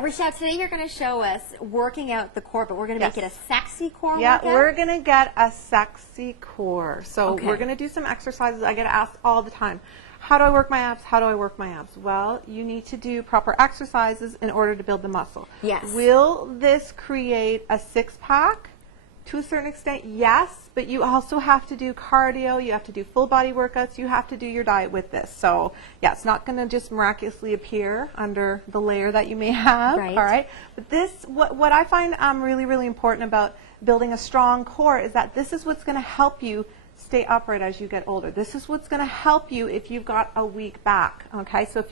Richelle, today you're going to show us working out the core, but we're going to make it a sexy core workout? We're going to get a sexy core. So we're going to do some exercises. I get asked all the time, how do I work my abs? How do I work my abs? Well, you need to do proper exercises in order to build the muscle. Yes. Will this create a six-pack? To a certain extent, yes, but you also have to do cardio, you have to do full body workouts, you have to do your diet with this. So, yeah, it's not going to just miraculously appear under the layer that you may have, all right? But this, what I find really, really important about building a strong core is that this is what's going to help you stay upright as you get older. This is what's going to help you if you've got a weak back, okay? So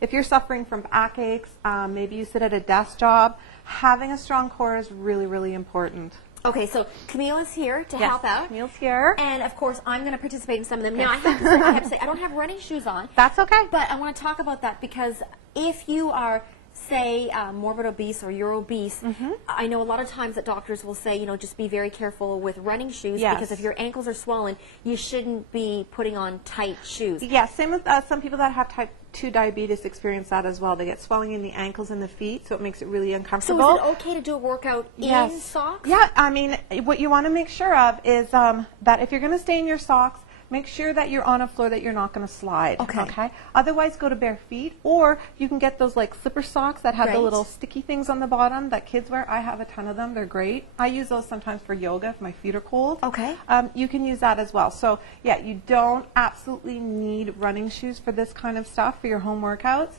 if you're suffering from backaches, maybe you sit at a desk job, having a strong core is really, really important. Okay, so Camille is here to help out. Camille's here. And, of course, I'm going to participate in some of them. Now, I have to say, I don't have running shoes on. That's okay. But I want to talk about that because if you are, say, morbid obese or you're obese, I know a lot of times that doctors will say, you know, just be very careful with running shoes because if your ankles are swollen, you shouldn't be putting on tight shoes. Yeah, same with some people that have type 2 diabetes experience that as well. They get swelling in the ankles and the feet, so it makes it really uncomfortable. So is it okay to do a workout in socks? Yeah, I mean, what you want to make sure of is that if you're going to stay in your socks, make sure that you're on a floor that you're not going to slide. Okay. Otherwise, go to bare feet, or you can get those like slipper socks that have the little sticky things on the bottom that kids wear. I have a ton of them. They're great. I use those sometimes for yoga if my feet are cold. Okay. You can use that as well. So yeah, you don't absolutely need running shoes for this kind of stuff for your home workouts.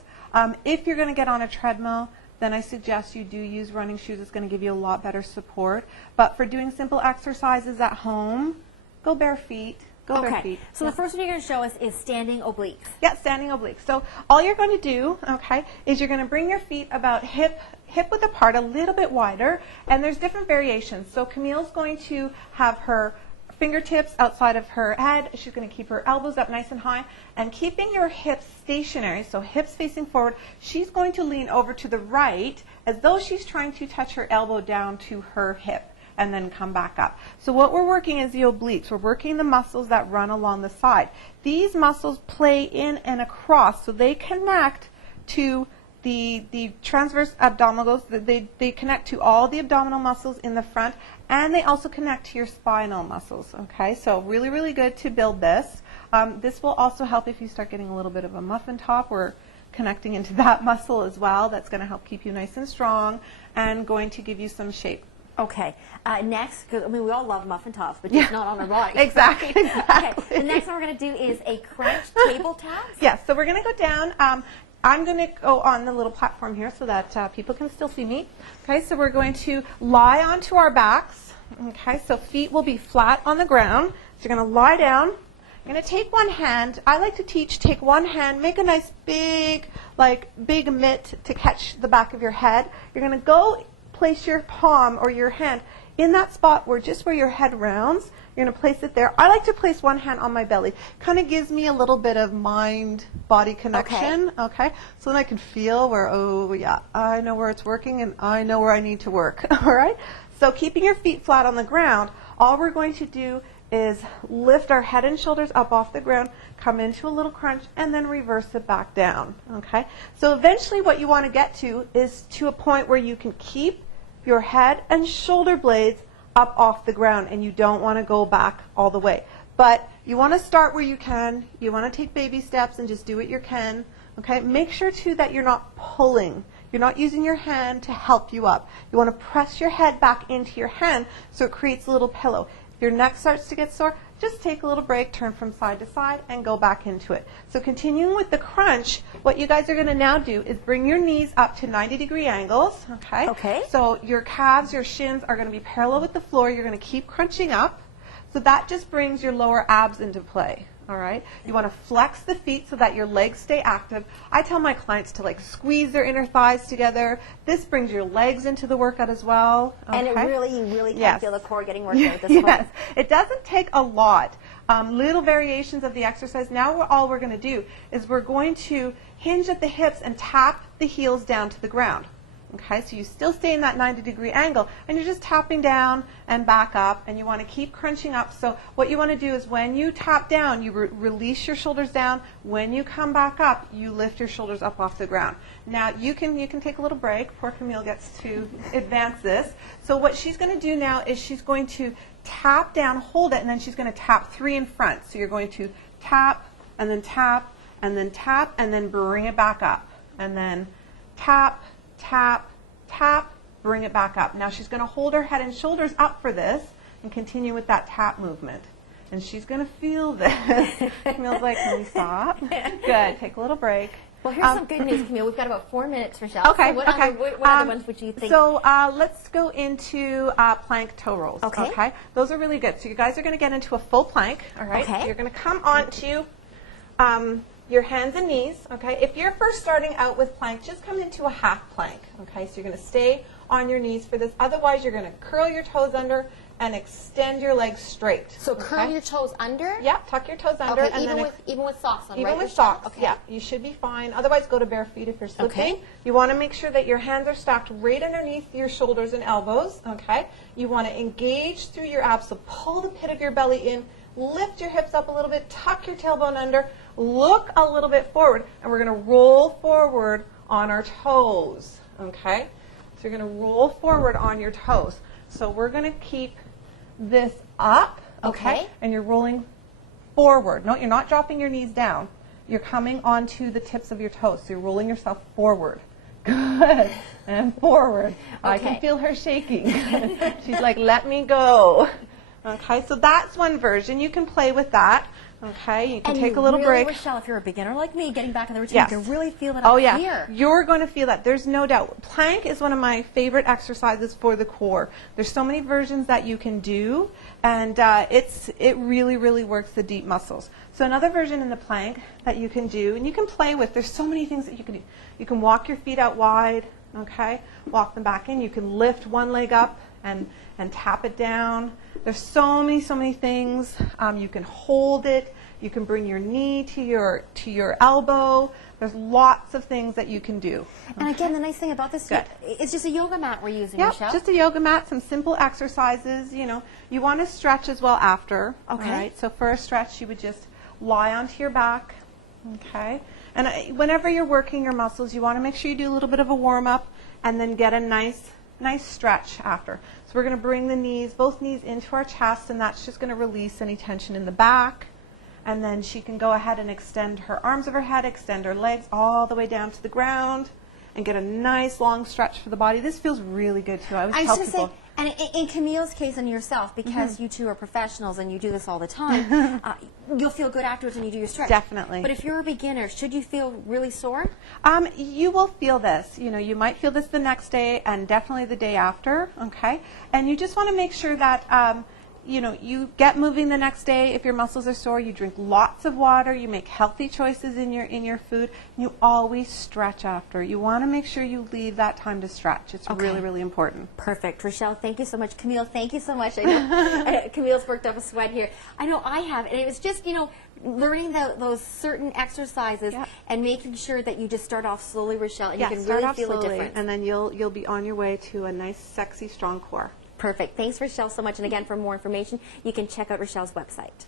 If you're going to get on a treadmill, then I suggest you do use running shoes. It's going to give you a lot better support. But for doing simple exercises at home, go bare feet. Go bare feet. So the first one you're going to show us is standing obliques. Yeah, standing obliques. So all you're going to do, is you're going to bring your feet about hip width apart, a little bit wider, and there's different variations. So Camille's going to have her fingertips outside of her head. She's going to keep her elbows up nice and high, and keeping your hips stationary, so hips facing forward, she's going to lean over to the right as though she's trying to touch her elbow down to her hip, and then come back up. So what we're working is the obliques. We're working the muscles that run along the side. These muscles play in and across, so they connect to the transverse abdominals. They connect to all the abdominal muscles in the front, and they also connect to your spinal muscles. Okay, so really, really good to build this. This will also help if you start getting a little bit of a muffin top. We're connecting into that muscle as well. That's going to help keep you nice and strong and going to give you some shape. Okay. Next, because I mean we all love muffin tops, but just not on our body. Exactly. Okay. The next one we're going to do is a crunch table taps. Yes. So we're going to go down. I'm going to go on the little platform here so that people can still see me. Okay. So we're going to lie onto our backs. Okay. So feet will be flat on the ground. So you're going to lie down. You're going to take one hand. I like to teach, take one hand, make a nice big mitt to catch the back of your head. You're going to go place your palm or your hand in that spot where your head rounds. You're going to place it there. I like to place one hand on my belly. Kind of gives me a little bit of mind-body connection. Okay. So then I can feel where, I know where it's working and I know where I need to work. All right. So keeping your feet flat on the ground, all we're going to do is lift our head and shoulders up off the ground, come into a little crunch, and then reverse it back down. Okay. So eventually what you want to get to is to a point where you can keep your head and shoulder blades up off the ground, and you don't want to go back all the way. But you want to start where you can. You want to take baby steps and just do what you can. Okay. Make sure too that you're not pulling. You're not using your hand to help you up. You want to press your head back into your hand so it creates a little pillow. If your neck starts to get sore, just take a little break, turn from side to side, and go back into it. So continuing with the crunch, what you guys are going to now do is bring your knees up to 90-degree angles. Okay. So your calves, your shins are going to be parallel with the floor. You're going to keep crunching up. So that just brings your lower abs into play. All right. You want to flex the feet so that your legs stay active. I tell my clients to squeeze their inner thighs together. This brings your legs into the workout as well. Okay? And you really can feel the core getting worked out at this point. Yes. It doesn't take a lot. Little variations of the exercise. Now all we're going to do is we're going to hinge at the hips and tap the heels down to the ground. Okay, so you still stay in that 90-degree angle, and you're just tapping down and back up, and you want to keep crunching up. So what you want to do is when you tap down, you release your shoulders down. When you come back up, you lift your shoulders up off the ground. Now you can take a little break. Poor Camille gets to advance this. So what she's going to do now is she's going to tap down, hold it, and then she's going to tap 3 in front. So you're going to tap, and then tap, and then tap, and then bring it back up. And then tap, tap, tap, bring it back up. Now she's going to hold her head and shoulders up for this and continue with that tap movement. And she's going to feel this. Camille's like, can we stop? Good. Take a little break. Well, here's some good news, Camille. We've got about 4 minutes, Richelle. Okay. So what other ones would you think? So let's go into plank toe rolls. Okay. Those are really good. So you guys are going to get into a full plank. All right. Okay. So you're going to come onto your hands and knees, okay? If you're first starting out with plank, just come into a half plank, okay? So you're going to stay on your knees for this. Otherwise, you're going to curl your toes under and extend your legs straight. So curl your toes under? Yeah, tuck your toes under. Okay, and even with socks on, right? Even with socks, yeah. You should be fine. Otherwise, go to bare feet if you're slipping. Okay. You want to make sure that your hands are stacked right underneath your shoulders and elbows, okay? You want to engage through your abs, so pull the pit of your belly in, lift your hips up a little bit, tuck your tailbone under, look a little bit forward, and we're going to roll forward on our toes, okay? So you're going to roll forward on your toes. So we're going to keep this up, okay? And you're rolling forward. No, you're not dropping your knees down. You're coming onto the tips of your toes. So you're rolling yourself forward. Good. And forward. I can feel her shaking. She's like, let me go. Okay, so that's one version. You can play with that. Okay, you can take a little break. Richelle, if you're a beginner like me, getting back in the routine, you can really feel it up here. You're going to feel that. There's no doubt. Plank is one of my favorite exercises for the core. There's so many versions that you can do, and it really, really works the deep muscles. So another version in the plank that you can do, and you can play with, there's so many things that you can do. You can walk your feet out wide, okay? Walk them back in. You can lift one leg up and tap it down. There's so many things. You can hold it. You can bring your knee to your elbow. There's lots of things that you can do. And again, the nice thing about this, it's just a yoga mat we're using, Richelle. Just a yoga mat, some simple exercises. You know, you want to stretch as well after. Okay. All right. So for a stretch, you would just lie onto your back. Okay. And whenever you're working your muscles, you want to make sure you do a little bit of a warm up and then get a nice stretch after. So we're going to bring the knees, both knees into our chest, and that's just going to release any tension in the back. And then she can go ahead and extend her arms overhead, extend her legs all the way down to the ground, and get a nice long stretch for the body. This feels really good too. I always tell people. And in Camille's case and yourself, because you two are professionals and you do this all the time, you'll feel good afterwards when you do your stretch. Definitely. But if you're a beginner, should you feel really sore? You will feel this. You know, you might feel this the next day and definitely the day after, okay? And you just want to make sure that, you know, you get moving the next day. If your muscles are sore, you drink lots of water, you make healthy choices in your food, and you always stretch after. You want to make sure you leave that time to stretch. It's really, really important. Perfect. Richelle, thank you so much. Camille, thank you so much. I know Camille's worked up a sweat here. I know I have, and it was just, you know, learning those certain exercises and making sure that you just start off slowly, Richelle, and you can really feel a difference. And then you'll be on your way to a nice, sexy, strong core. Perfect. Thanks, Richelle, so much. And again, for more information, you can check out Richelle's website.